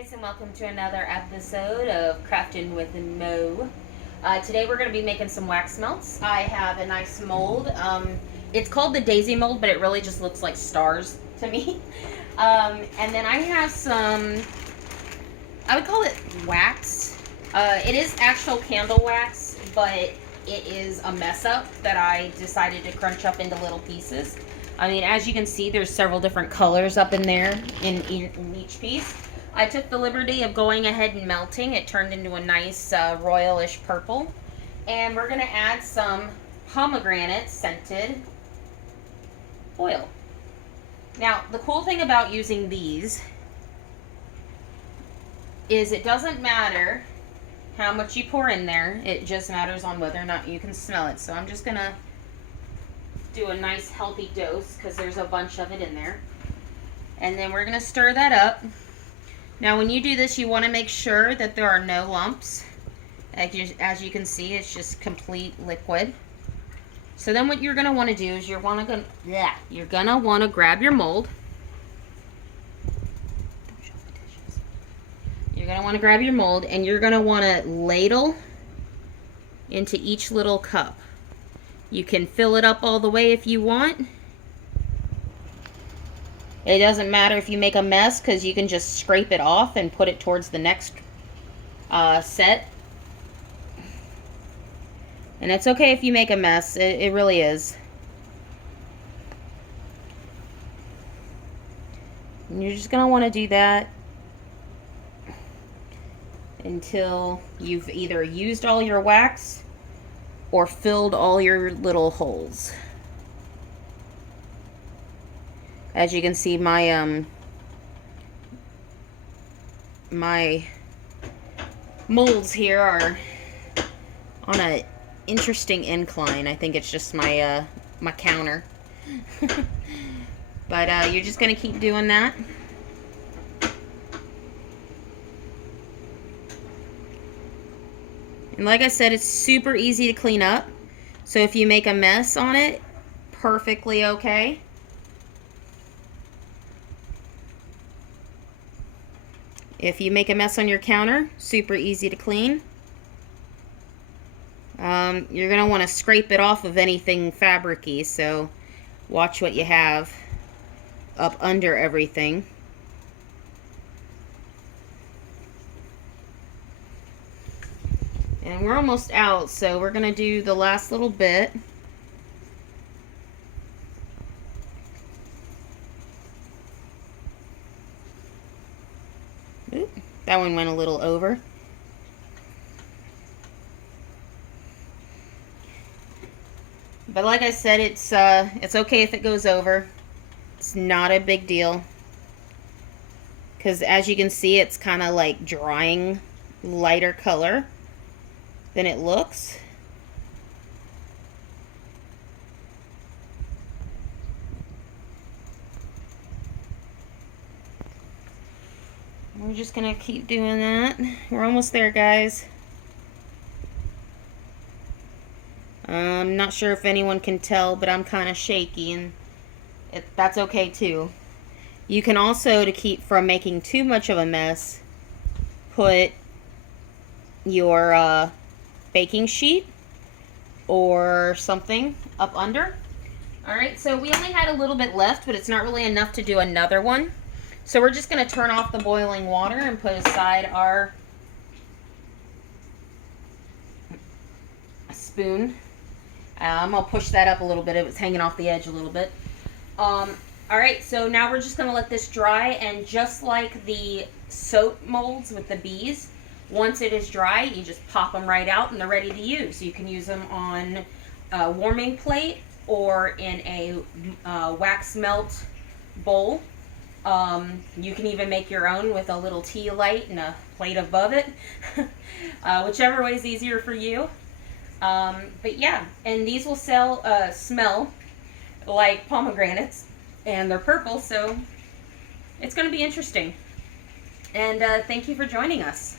Guys, and welcome to another episode of Crafting with Mo. Today we're going to be making some wax melts. I have a nice mold. It's called the Daisy mold, but it really just looks like stars to me. And then I have some, I would call it wax. It is actual candle wax, but it is a mess up that I decided to crunch up into little pieces. I mean, as you can see, there's several different colors up in there in each piece. I took the liberty of going ahead and melting. It turned into a nice royalish purple. And we're going to add some pomegranate scented oil. Now, the cool thing about using these is it doesn't matter how much you pour in there. It just matters on whether or not you can smell it. So I'm just going to do a nice healthy dose because there's a bunch of it in there. And then we're going to stir that up. Now when you do this, you want to make sure that there are no lumps. As you can see, it's just complete liquid. So then what you're going to want to do is you're going to want to grab your mold. You're going to want to grab your mold and you're going to want to ladle into each little cup. You can fill it up all the way if you want. It doesn't matter if you make a mess because you can just scrape it off and put it towards the next set. And it's okay if you make a mess. It really is. And you're just going to want to do that until you've either used all your wax or filled all your little holes. As you can see, my my molds here are on a interesting incline. I think it's just my my counter. But you're just gonna keep doing that. And like I said, it's super easy to clean up. So if you make a mess on it, perfectly okay. If you make a mess on your counter, super easy to clean. You're going to want to scrape it off of anything fabric-y, so watch what you have up under everything. And we're almost out, so we're going to do the last little bit. Oop, that one went a little over. But like I said, it's okay if it goes over. It's not a big deal. Because as you can see, it's kind of like drying lighter color than it looks. We're just gonna keep doing that. We're almost there, guys. I'm not sure if anyone can tell, but I'm kind of shaky, and that's okay too. You can also, to keep from making too much of a mess, put your baking sheet or something up under. Alright, so we only had a little bit left, but it's not really enough to do another one. So we're just going to turn off the boiling water and put aside our spoon. I'm going to push that up a little bit. It was hanging off the edge a little bit. Alright, so now we're just going to let this dry, and just like the soap molds with the bees, once it is dry, you just pop them right out and they're ready to use. You can use them on a warming plate or in a wax melt bowl. You can even make your own with a little tea light and a plate above it. Whichever way is easier for you. But yeah, and these will smell like pomegranates, and they're purple, so it's going to be interesting. And thank you for joining us.